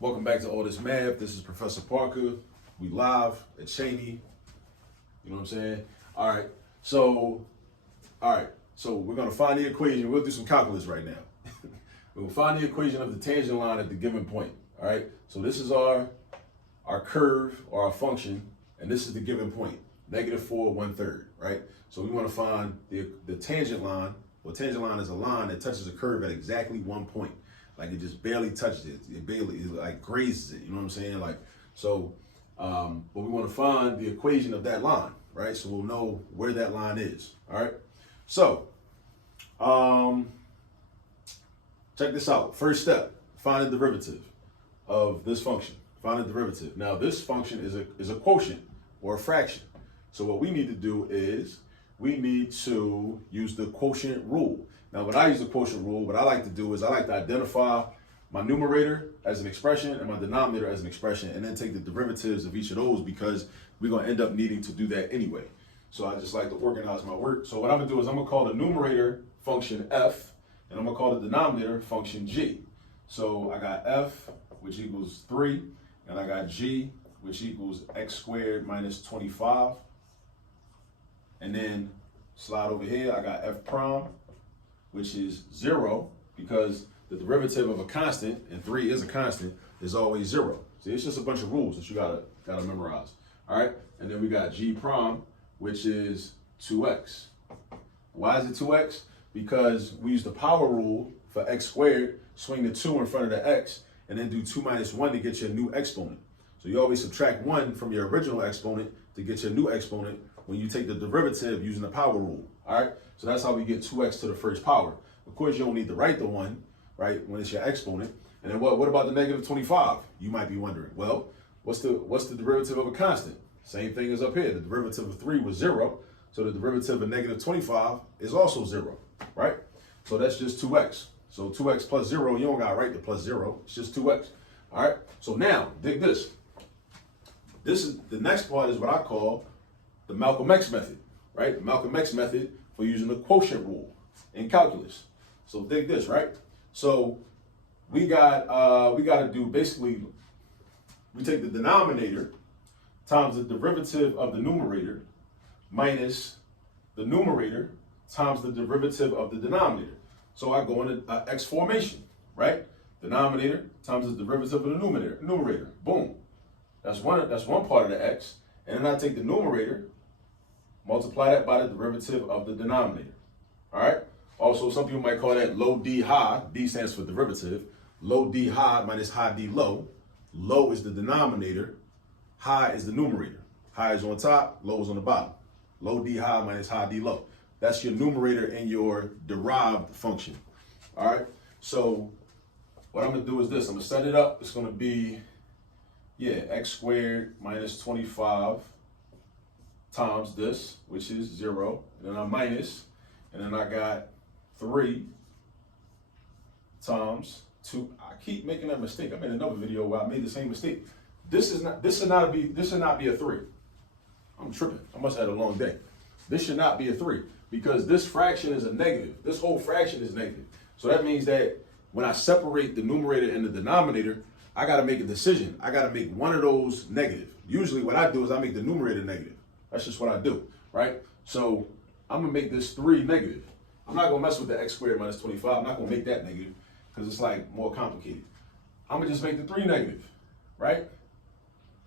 Welcome back to All This Math. This is Professor Parker. We live at Cheney. You know what I'm saying? All right. So we're going to find the equation. We'll do some calculus right now. We'll find the equation of the tangent line at the given point. All right. So this is our curve or our function, and this is the given point, -4 1/3. Right. So we want to find the tangent line. Well, tangent line is a line that touches a curve at exactly one point. Like it just barely touches it. It like grazes it. You know what I'm saying? Like, so, but we want to find the equation of that line, right? So we'll know where that line is. All right. So, check this out. First step, find the derivative of this function. Find the derivative. Now this function is a quotient or a fraction. So what we need to do is we need to use the quotient rule. Now, when I use the quotient rule, what I like to do is I like to identify my numerator as an expression and my denominator as an expression, and then take the derivatives of each of those because we're going to end up needing to do that anyway. So I just like to organize my work. So what I'm going to do is I'm going to call the numerator function f, and I'm going to call the denominator function g. So I got f, which equals 3, and I got g, which equals x squared minus 25. And then slide over here, I got f prime, which is 0, because the derivative of a constant, and 3 is a constant, is always 0. See, it's just a bunch of rules that you gotta memorize. All right, and then we got g prime, which is 2x. Why is it 2x? Because we use the power rule for x squared, swing the 2 in front of the x, and then do 2 minus 1 to get your new exponent. So you always subtract 1 from your original exponent to get your new exponent when you take the derivative using the power rule. All right, so that's how we get 2x to the first power. Of course, you don't need to write the 1, right, when it's your exponent. And then what about the -25? You might be wondering. Well, what's the derivative of a constant? Same thing as up here. The derivative of 3 was 0, so the derivative of -25 is also 0, right? So that's just 2x. So 2x plus 0, you don't gotta write the plus 0. It's just 2x. All right. So now dig this. This is the next part is what I call the Malcolm X method, right? The Malcolm X method for using the quotient rule in calculus. So dig this, right? So we got to do basically, we take the denominator times the derivative of the numerator minus the numerator times the derivative of the denominator. So I go into X formation, right? Denominator times the derivative of the numerator. Boom. That's one part of the X. And then I take the numerator, multiply that by the derivative of the denominator. All right. Also, some people might call that low D high. D stands for derivative. Low D high minus high D low. Low is the denominator. High is the numerator. High is on top. Low is on the bottom. Low D high minus high D low. That's your numerator in your derived function. All right. So what I'm going to do is this. I'm going to set it up. It's going to be, x squared minus 25 times this, which is 0, and then I minus, and then I got 3 times 2. I keep making that mistake. I made another video where I made the same mistake. This should not be a 3. I'm tripping. I must have had a long day. This should not be a 3 because this fraction is a negative. This whole fraction is negative. So that means that when I separate the numerator and the denominator, I got to make a decision. I got to make one of those negative. Usually what I do is I make the numerator negative. That's just what I do, right? So I'm going to make this 3 negative. I'm not going to mess with the x squared minus 25. I'm not going to make that negative because it's like more complicated. I'm going to just make the 3 negative, right?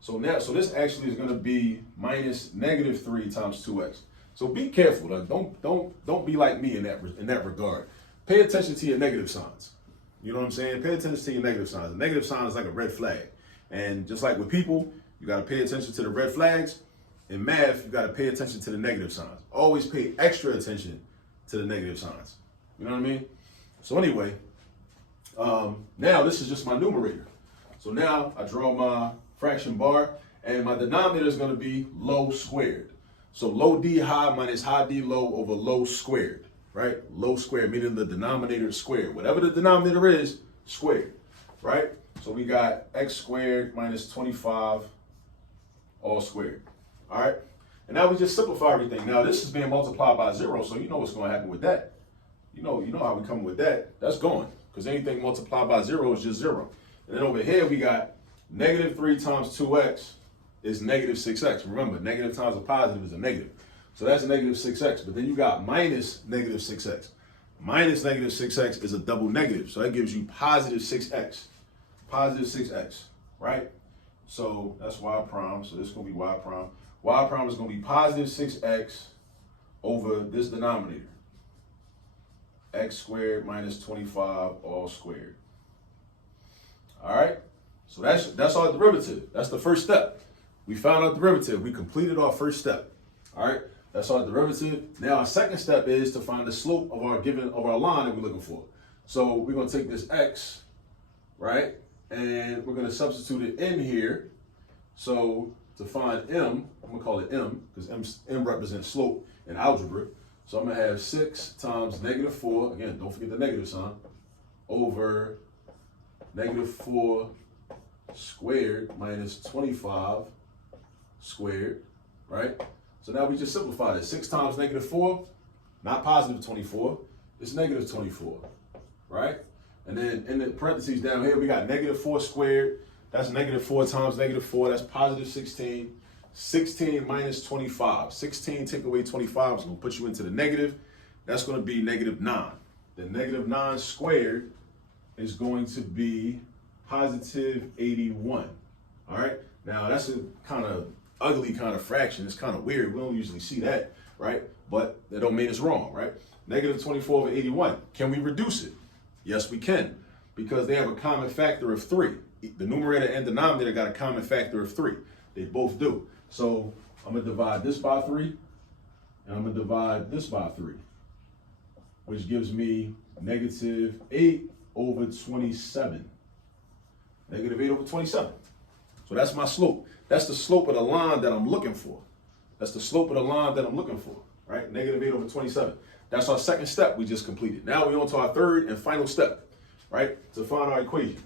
So this actually is going to be minus -3 times 2x. So be careful. Like, don't be like me in that regard. Pay attention to your negative signs. You know what I'm saying? Pay attention to your negative signs. A negative sign is like a red flag. And just like with people, you got to pay attention to the red flags. In math, you got to pay attention to the negative signs. Always pay extra attention to the negative signs. You know what I mean? So anyway, now this is just my numerator. So now I draw my fraction bar, and my denominator is going to be low squared. So low D high minus high D low over low squared, right? Low squared, meaning the denominator is squared. Whatever the denominator is, squared, right? So we got x squared minus 25 all squared. All right, and now we just simplify everything. Now this is being multiplied by 0, so you know what's going to happen with that. You know how we come with that. That's going, because anything multiplied by 0 is just 0. And then over here we got negative 3 times 2x is negative 6x. Remember, negative times a positive is a negative. So that's negative 6x. But then you got minus negative 6x. Minus negative 6x is a double negative. So that gives you positive 6x. Positive 6x, right? So that's y prime. So this is going to be y prime. Y prime is going to be positive 6x over this denominator. X squared minus 25 all squared. All right? So that's our derivative. That's the first step. We found our derivative. We completed our first step. All right? That's our derivative. Now our second step is to find the slope of our line that we're looking for. So we're going to take this x, right? And we're going to substitute it in here. So to find m, I'm going to call it m because m represents slope in algebra. So I'm going to have 6 times negative 4, again, don't forget the negative sign, over negative 4 squared minus 25 squared, right? So now we just simplify this. 6 times negative 4, not positive 24, it's negative 24, right? And then in the parentheses down here, we got negative 4 squared. That's negative 4 times negative 4, that's positive 16. 16 minus 25. 16 take away 25 is going to put you into the negative. That's going to be negative 9. The negative 9 squared is going to be positive 81. All right. Now that's a kind of ugly kind of fraction. It's kind of weird. We don't usually see that, right? But that don't mean it's wrong, right? Negative 24 over 81. Can we reduce it? Yes, we can, because they have a common factor of 3. The numerator and denominator got a common factor of 3. They both do. So I'm going to divide this by 3, and I'm going to divide this by 3, which gives me negative 8 over 27. Negative 8 over 27. So that's my slope. That's the slope of the line that I'm looking for. That's the slope of the line that I'm looking for, right? Negative 8 over 27. That's our second step we just completed. Now we're on to our third and final step, right, to find our equation.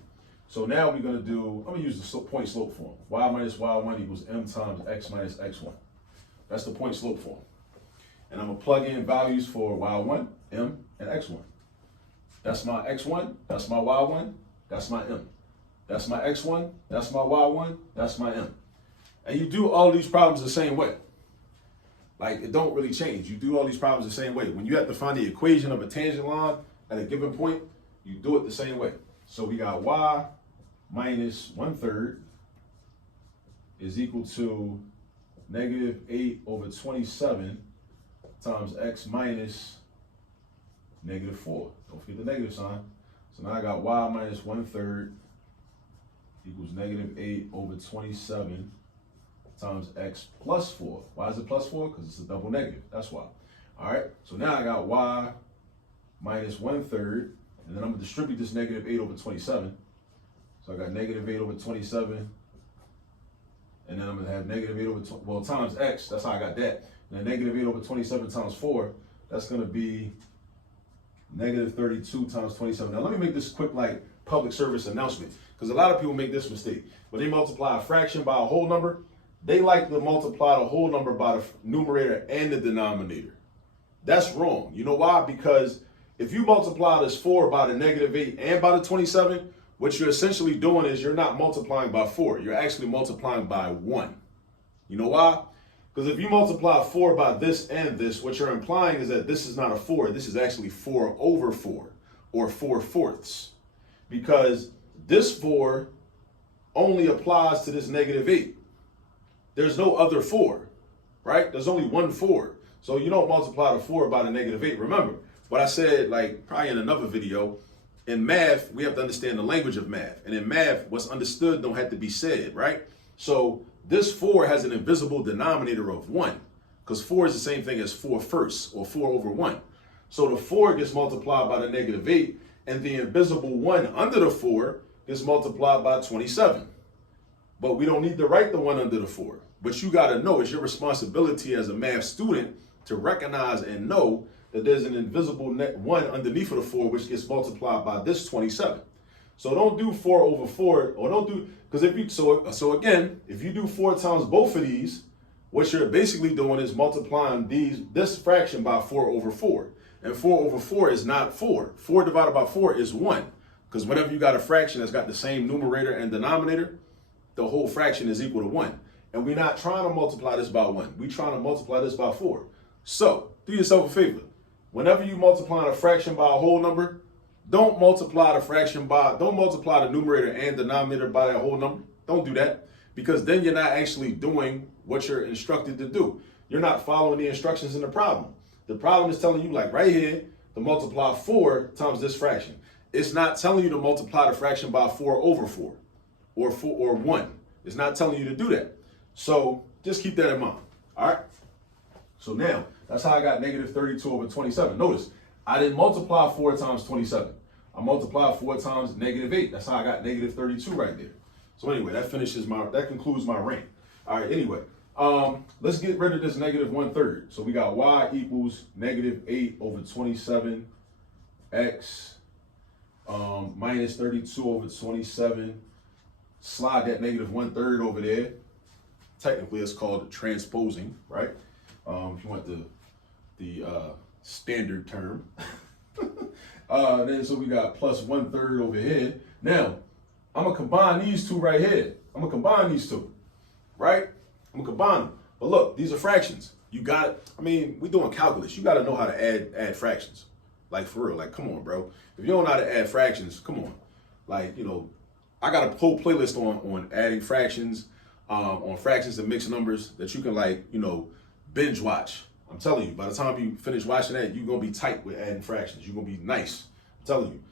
So now we're going to do, I'm going to use the point slope form. Y minus y1 equals m times x minus x1. That's the point slope form. And I'm going to plug in values for y1, m, and x1. That's my x1, that's my y1, that's my m. That's my x1, that's my y1, that's my m. And you do all these problems the same way. Like, it don't really change. You do all these problems the same way. When you have to find the equation of a tangent line at a given point, you do it the same way. So we got y minus 1/3 is equal to negative 8 over 27 times x minus negative 4. Don't forget the negative sign. So now I got y minus 1/3 equals negative 8 over 27 times x plus 4. Why is it plus 4? Because it's a double negative. That's why. All right. So now I got y minus 1/3, and then I'm going to distribute this negative 8 over 27. So I got negative 8 over 27, and then I'm going to have negative 8 over, times x. That's how I got that. And then negative 8 over 27 times 4, that's going to be negative 32 times 27. Now let me make this quick, like, public service announcement, because a lot of people make this mistake. When they multiply a fraction by a whole number, they like to multiply the whole number by the numerator and the denominator. That's wrong. You know why? Because if you multiply this 4 by the negative 8 and by the 27, what you're essentially doing is you're not multiplying by 4. You're actually multiplying by 1. You know why? Because if you multiply 4 by this and this, what you're implying is that this is not a 4. This is actually 4 over 4, or 4/4. Because this 4 only applies to this negative 8. There's no other 4, right? There's only one 4. So you don't multiply the 4 by the negative 8. Remember what I said, like, probably in another video. In math, we have to understand the language of math. And in math, what's understood don't have to be said, right? So this 4 has an invisible denominator of 1, because 4 is the same thing as 4/1, or 4 over 1. So the 4 gets multiplied by the negative 8, and the invisible 1 under the 4 gets multiplied by 27. But we don't need to write the 1 under the 4. But you got to know, it's your responsibility as a math student to recognize and know that there's an invisible 1 underneath of the 4, which gets multiplied by this 27. So don't do 4 over 4, or don't do, because if you, so again, if you do 4 times both of these, what you're basically doing is multiplying this fraction by 4 over 4. And 4 over 4 is not 4. 4 divided by 4 is 1, Because whenever you got a fraction that's got the same numerator and denominator, the whole fraction is equal to 1. And we're not trying to multiply this by 1. We're trying to multiply this by 4. So, do yourself a favor. Whenever you multiply a fraction by a whole number, don't multiply the numerator and denominator by that whole number. Don't do that, because then you're not actually doing what you're instructed to do. You're not following the instructions in the problem. The problem is telling you, like right here, to multiply 4 times this fraction. It's not telling you to multiply the fraction by 4 over 4 or 1. It's not telling you to do that. So just keep that in mind. All right. So now that's how I got negative 32 over 27. Notice I didn't multiply 4 times 27. I multiplied 4 times negative 8. That's how I got negative 32 right there. So anyway, that concludes my rant. All right. Anyway, let's get rid of this negative 1/3. So we got y equals negative 8 over 27 x minus 32 over 27. Slide that negative 1/3 over there. Technically, it's called transposing, right? If you want the standard term. Then so we got plus 1/3 over here. Now, I'm gonna combine these two right here. I'm gonna combine these two, right? I'm gonna combine them. But look, these are fractions. You got, we're doing calculus. You gotta know how to add fractions. Like for real, like come on, bro. If you don't know how to add fractions, come on. Like, I got a whole playlist on adding fractions, on fractions and mixed numbers that you can binge watch. I'm telling you, by the time you finish watching that, you're gonna be tight with adding fractions. You're gonna be nice. I'm telling you,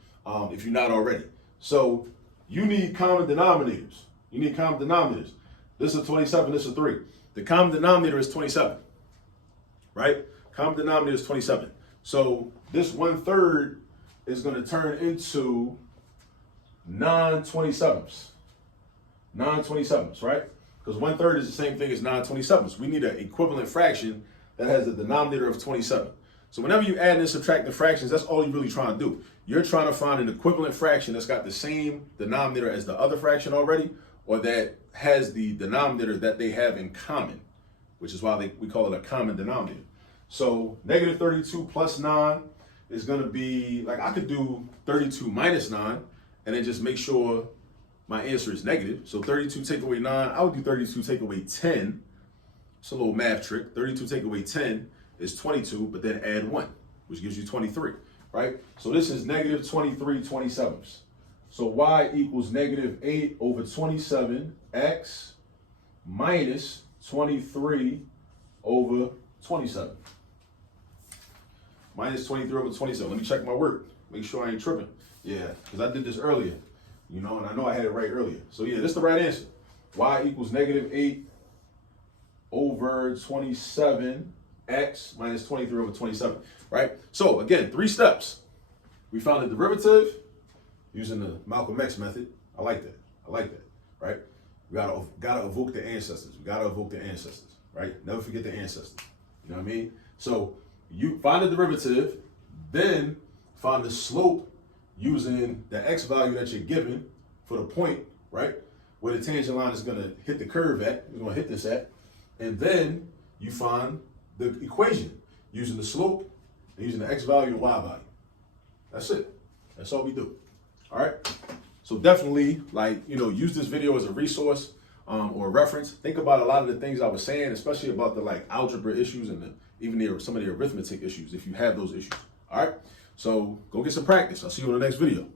if you're not already. So you need common denominators. This is 27, this is 3. The common denominator is 27, right? Common denominator is 27. So this 1/3 is gonna turn into 9/27. 9/27, right? Because 1/3 is the same thing as 9/27. We need an equivalent fraction that has the denominator of 27. So whenever you add and subtract the fractions, that's all you're really trying to do. You're trying to find an equivalent fraction that's got the same denominator as the other fraction already, or that has the denominator that they have in common, which is why we call it a common denominator. So negative 32 plus 9 is going to be, like, I could do 32 minus 9 and then just make sure my answer is negative. So 32 take away 9, I would do 32 take away 10. It's a little math trick. 32 take away 10 is 22, but then add 1, which gives you 23, right? So this is negative 23/27. So y equals negative 8 over 27 x minus 23 over 27. Minus 23 over 27. Let me check my work. Make sure I ain't tripping. Yeah, because I did this earlier, and I know I had it right earlier. So yeah, this is the right answer. Y equals negative 8 over 27 x minus 23 over 27, right? So again, 3 steps. We found the derivative using the Malcolm X method. I like that, right? We gotta evoke the ancestors. Right? Never forget the ancestors. You know what I mean? So you find the derivative, then find the slope using the x value that you're given for the point, right? Where the tangent line is gonna hit the curve at, you're gonna hit this at, and then you find the equation using the slope and using the x value and y value. That's it. That's all we do. All right. So definitely, use this video as a resource or a reference. Think about a lot of the things I was saying, especially about the algebra issues and even some of the arithmetic issues, if you have those issues. All right. So go get some practice. I'll see you in the next video.